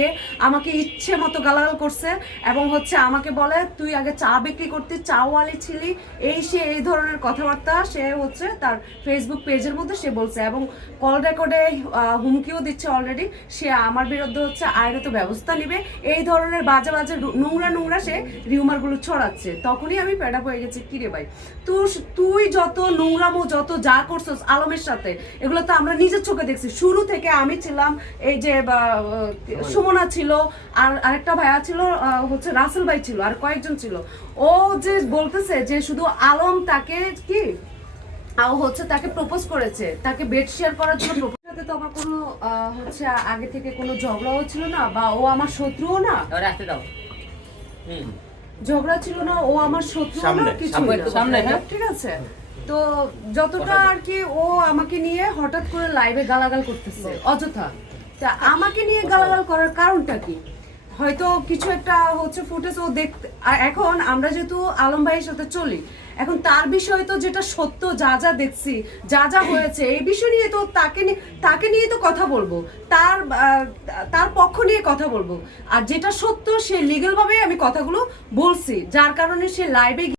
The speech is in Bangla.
গিয়ে আমাকে ইচ্ছে মতো গালাগাল করছে এবং হচ্ছে আমাকে বলে তুই আগে চা বিক্রি করতে চাওয়ালি ছিলি, এই ধরনের কথাবার্তা সে হচ্ছে তার ফেসবুক পেজের মধ্যে সে বলছে এবং কল রেকর্ডে হুমকিও দিচ্ছে অলরেডি। সে আমার বিরুদ্ধে হচ্ছে আইনত ব্যবস্থা নেবে, এই ধরনের বাজে বাজে নোংরা সে রিউমারগুলো ছড়াচ্ছে। তখনই আমি পেড আপ হয়ে গেছি, কিরে ভাই তুই যত নোংরামো যত যা করছস আলমের সাথে, এগুলো তো আমরা নিজের চোখে দেখছি। শুরু থেকে আমি ছিলাম, এই যে সুমনা ছিল, আর আরেকটা ভাইয়া ছিল, হচ্ছে রাসেল ভাই ছিল, আর কয়েকজন ছিল। ও যে বলতেছে যে শুধু আলম তাকে কি হচ্ছে তাকে প্রপোজ করেছে, তাকে বেড শেয়ার করার জন্য প্রপোজ। সাথে তো আমার কোনো হচ্ছে আগে থেকে কোনো ঝগড়াও ছিল না, বা ও আমার শত্রুও না, রাখতে দাও। ঝগড়া ছিল না, ও আমার শত্রু না, কিছু সামনে, হ্যাঁ ঠিক আছে। তো যতটা আর কি ও আমাকে নিয়ে হঠাৎ করে লাইভে গালাগাল করতেছে অযথা। তা আমাকে নিয়ে গালাগাল করার কারণটা কি? হয়তো কিছু একটা হচ্ছে ফুটেজ ও দেখতে। আর এখন আমরা যেহেতু আলম ভাইয়ের সাথে চলি, এখন তার বিষয়ে তো যেটা সত্য, যা যা দেখছি, যা যা হয়েছে, এই বিষয় নিয়ে তো তাকে নিয়ে তো কথা বলবো, তার পক্ষ নিয়ে কথা বলবো। আর যেটা সত্য সে লিগ্যাল ভাবে আমি কথাগুলো বলছি, যার কারণে সে লাইভে